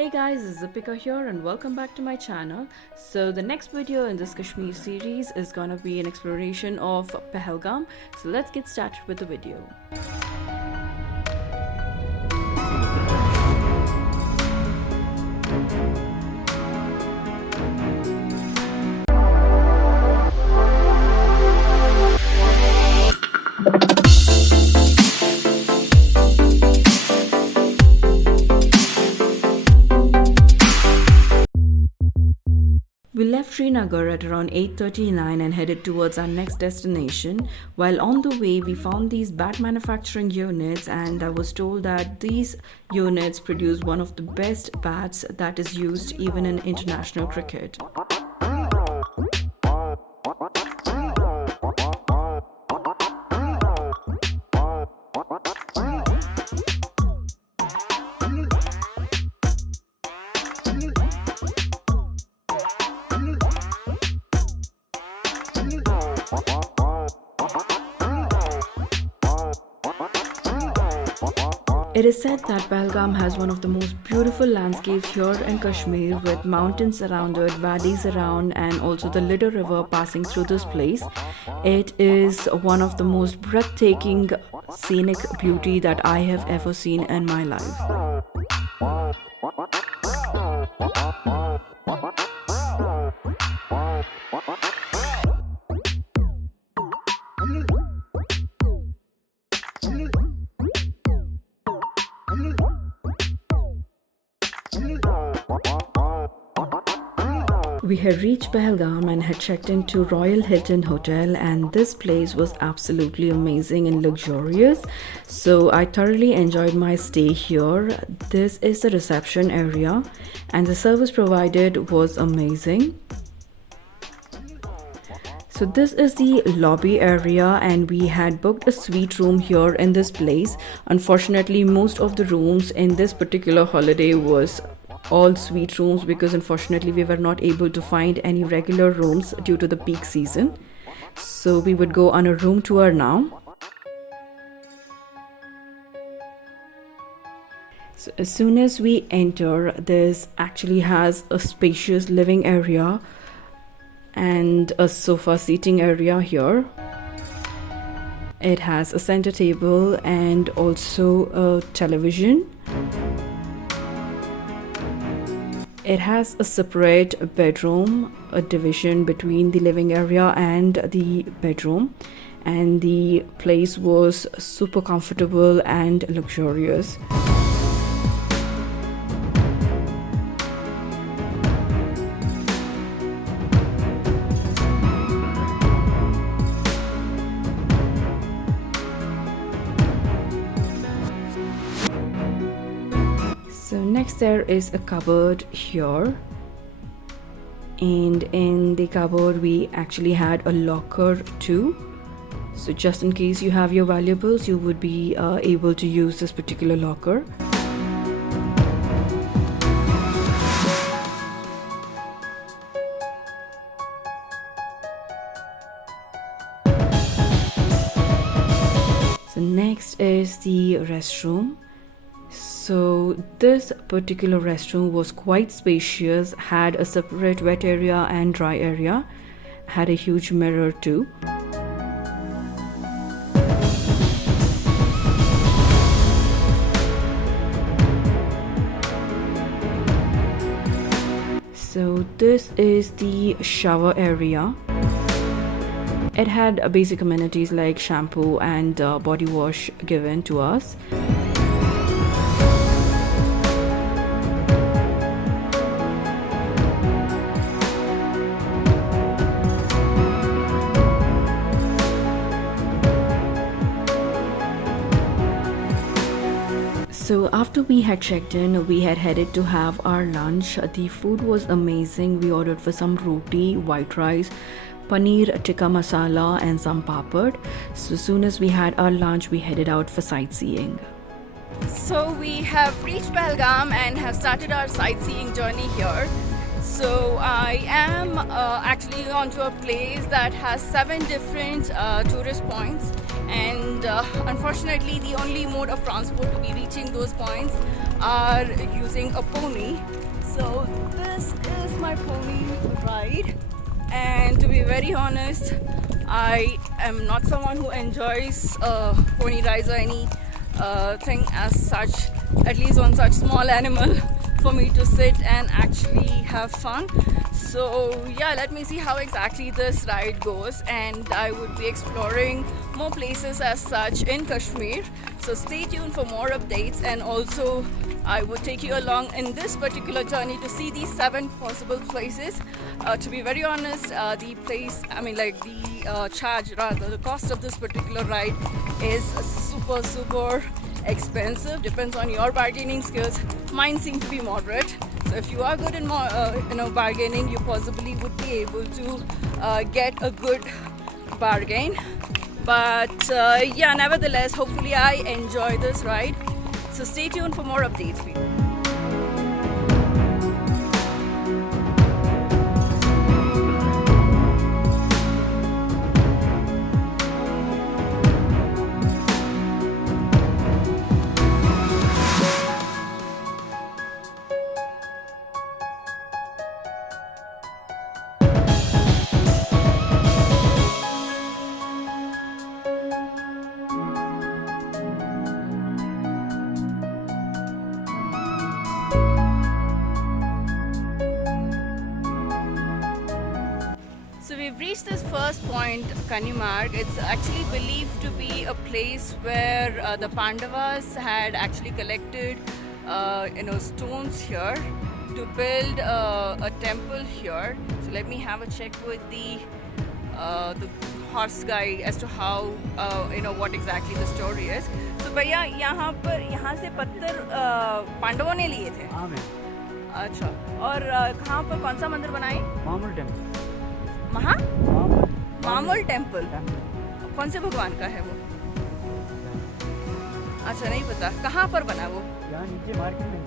Hey guys, this is Zipika here and welcome back to my channel. So the next video in this Kashmir series is gonna be an exploration of Pahalgam. So let's get started with the video. We left Srinagar at around 8:39 and headed towards our next destination. While on the way, we found these bat manufacturing units, and I was told that these units produce one of the best bats that is used even in international cricket. It is said that Pahalgam has one of the most beautiful landscapes here in Kashmir, with mountains surrounded, valleys around, and also the Lidder River passing through this place. It is one of the most breathtaking scenic beauty that I have ever seen in my life. We had reached Pahalgam and had checked into Royal Hilton Hotel, and this place was absolutely amazing and luxurious. So I thoroughly enjoyed my stay here. This is the reception area and the service provided was amazing. So this is the lobby area and we had booked a suite room here in this place. Unfortunately, most of the rooms in this particular holiday was all suite rooms because unfortunately we were not able to find any regular rooms due to the peak season. So we would go on a room tour now. So as soon as we enter, this actually has a spacious living area and a sofa seating area here. It has a center table and also a television. It has a separate bedroom, a division between the living area and the bedroom, and the place was super comfortable and luxurious. So next there is a cupboard here, and in the cupboard we actually had a locker too. So just in case you have your valuables, you would be able to use this particular locker. So next is the restroom. So this particular restroom was quite spacious, had a separate wet area and dry area, had a huge mirror too. So this is the shower area. It had basic amenities like shampoo and body wash given to us. So after we had checked in, we had headed to have our lunch. The food was amazing. We ordered for some roti, white rice, paneer tikka masala and some papad. So as soon as we had our lunch, we headed out for sightseeing. So we have reached Pahalgam and have started our sightseeing journey here. So I am actually onto a place that has 7 different tourist points, and unfortunately the only mode of transport to be reaching those points are using a pony. So this is my pony ride, and to be very honest, I am not someone who enjoys pony rides or any thing as such, at least on such small animal for me to sit and actually have fun. So yeah, let me see how exactly this ride goes, and I would be exploring more places as such in Kashmir. So stay tuned for more updates, and also I would take you along in this particular journey to see these 7 possible places. To be very honest, the place, I mean like the charge, rather the cost of this particular ride is super expensive. Depends on your bargaining skills. Mine seem to be moderate. So if you are good in bargaining, you possibly would be able to get a good bargain. But yeah, nevertheless, hopefully I enjoy this ride. So stay tuned for more updates, people. So we've reached this first point, Kanyamarg. It's actually believed to be a place where the Pandavas had actually collected, stones here to build a temple here. So let me have a check with the horse guy as to how what exactly the story is. So भैया यहाँ से पत्थर पांडवों ने लिए थे। हाँ ma'am. अच्छा, और कहाँ पर कौन सा मंदिर बनाए? मामुल टेम्पल। मामुल टेम्पल कौन से भगवान का है वो? अच्छा, नहीं पता। कहाँ पर बना वो? यहाँ नीचे मार्केट में,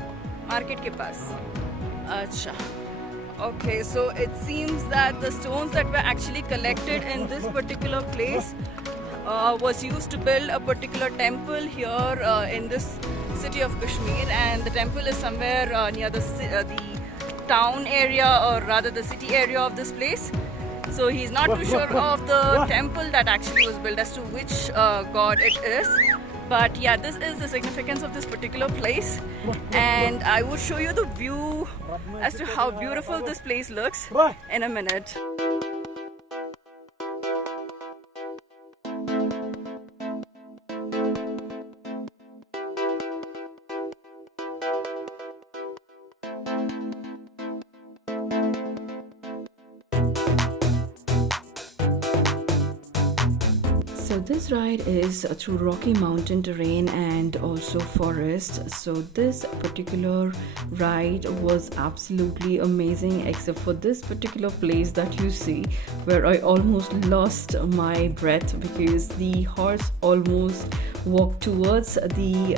मार्केट के पास। अच्छा, okay, so it seems that the stones that were actually collected in this particular place was used to build a particular temple here in this city of Kashmir, and the temple is somewhere near the town area, or rather the city area of this place. So he's not too sure of the temple that actually was built as to which god it is. But yeah, this is the significance of this particular place, and I will show you the view as to how beautiful this place looks in a minute. So this ride is through rocky mountain terrain and also forest. So this particular ride was absolutely amazing, except for this particular place that you see, where I almost lost my breath because the horse almost walked towards the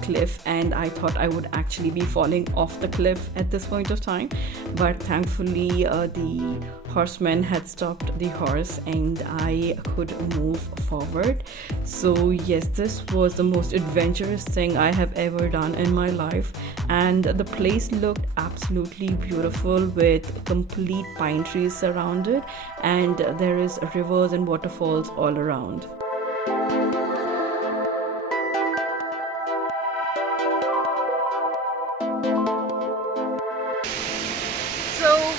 cliff, and I thought I would actually be falling off the cliff at this point of time. But thankfully the horseman had stopped the horse and I could move forward. So yes, this was the most adventurous thing I have ever done in my life, and the place looked absolutely beautiful with complete pine trees surrounded, and there is rivers and waterfalls all around.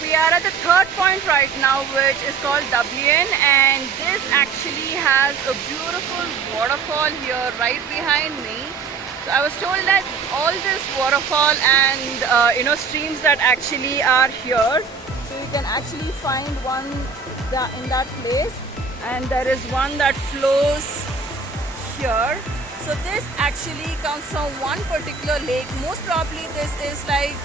We are at the third point right now, which is called Dublin, and this actually has a beautiful waterfall here right behind me. So I was told that all this waterfall and streams that actually are here, so you can actually find one in that place, and there is one that flows here. So this actually comes from one particular lake. Most probably this is like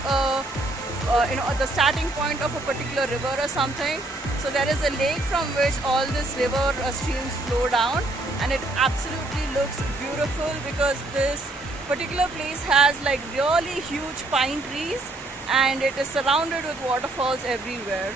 the starting point of a particular river or something. So there is a lake from which all this river streams flow down, and it absolutely looks beautiful because this particular place has like really huge pine trees, and it is surrounded with waterfalls everywhere.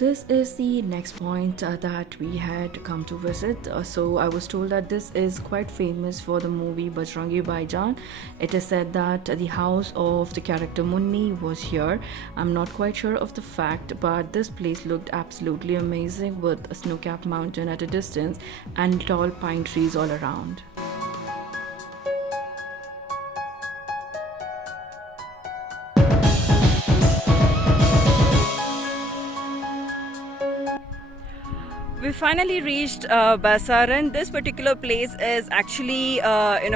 this is the next point that we had come to visit. So I was told that this is quite famous for the movie Bajrangi Bhaijaan. It is said that the house of the character Munni was here. I'm not quite sure of the fact, but this place looked absolutely amazing with a snow-capped mountain at a distance and tall pine trees all around. We finally reached Basaran. This particular place is actually,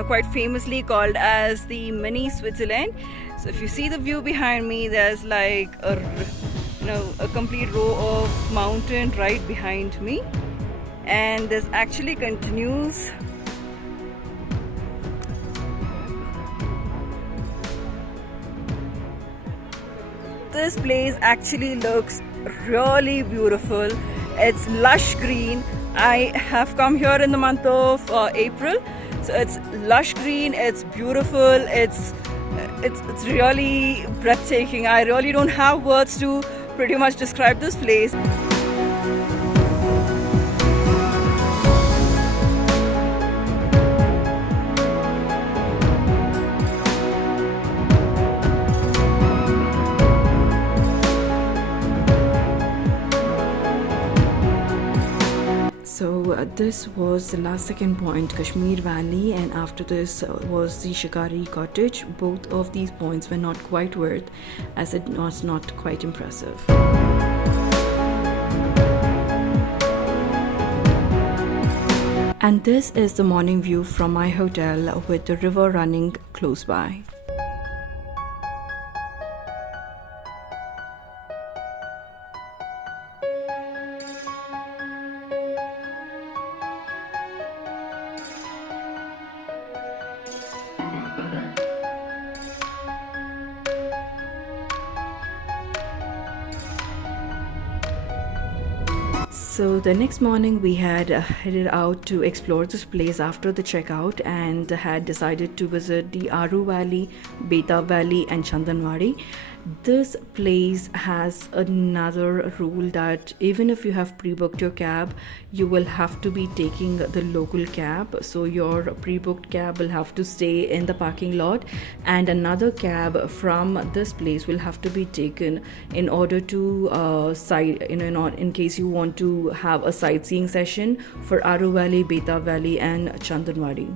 quite famously called as the mini Switzerland. So if you see the view behind me, there's like a complete row of mountain right behind me, and this actually continues. This place actually looks really beautiful. It's lush green. I have come here in the month of April, so it's lush green, it's beautiful, it's really breathtaking. I really don't have words to pretty much describe this place. So this was the last second point, Kashmir Valley, and after this was the Shikari Cottage. Both of these points were not quite worth, as it was not quite impressive. And this is the morning view from my hotel with the river running close by. So the next morning we had headed out to explore this place after the checkout and had decided to visit the Aru Valley, Beta Valley and Chandanwadi. This place has another rule that even if you have pre-booked your cab, you will have to be taking the local cab. So your pre-booked cab will have to stay in the parking lot, and another cab from this place will have to be taken in order to in case you want to have a sightseeing session for Aru Valley, Beta Valley and Chandanwadi.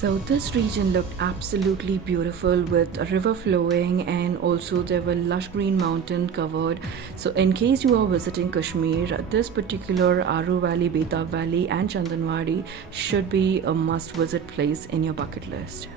So this region looked absolutely beautiful with a river flowing, and also there were lush green mountain covered. So in case you are visiting Kashmir, this particular Aru Valley, Beta Valley and Chandanwadi should be a must visit place in your bucket list.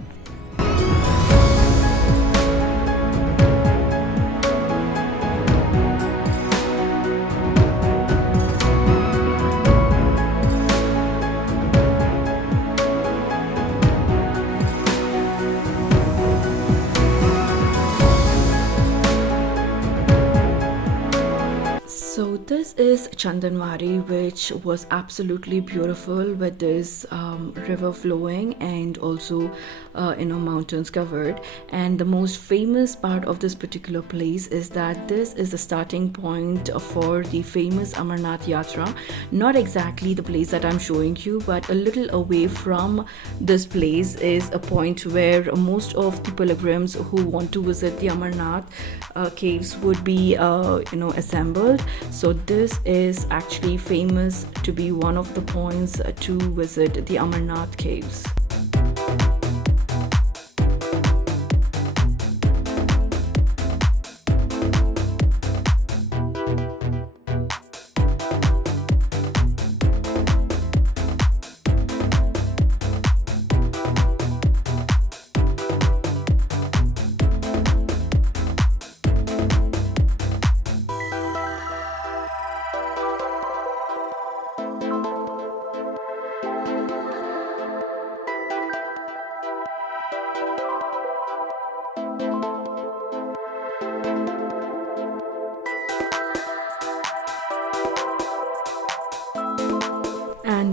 So this is Chandanwadi, which was absolutely beautiful with this river flowing and also mountains covered. And the most famous part of this particular place is that this is the starting point for the famous Amarnath Yatra. Not exactly the place that I'm showing you, but a little away from this place is a point where most of the pilgrims who want to visit the Amarnath caves would be assembled. So this is actually famous to be one of the points to visit the Amarnath caves.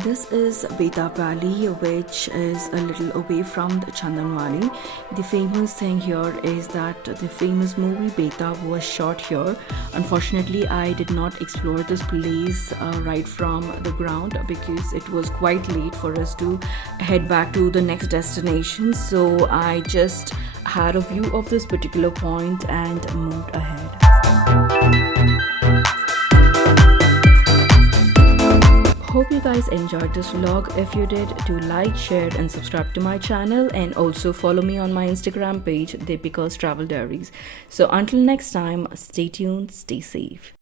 This is Beta Valley, which is a little away from the Chandan Valley. The famous thing here is that the famous movie Beta was shot here. Unfortunately, I did not explore this place right from the ground because it was quite late for us to head back to the next destination. So I just had a view of this particular point and moved ahead. Hope you guys enjoyed this vlog. If you did, do like, share and subscribe to my channel, and also follow me on my Instagram page, Deepika's Travel Diaries. So until next time, stay tuned, stay safe.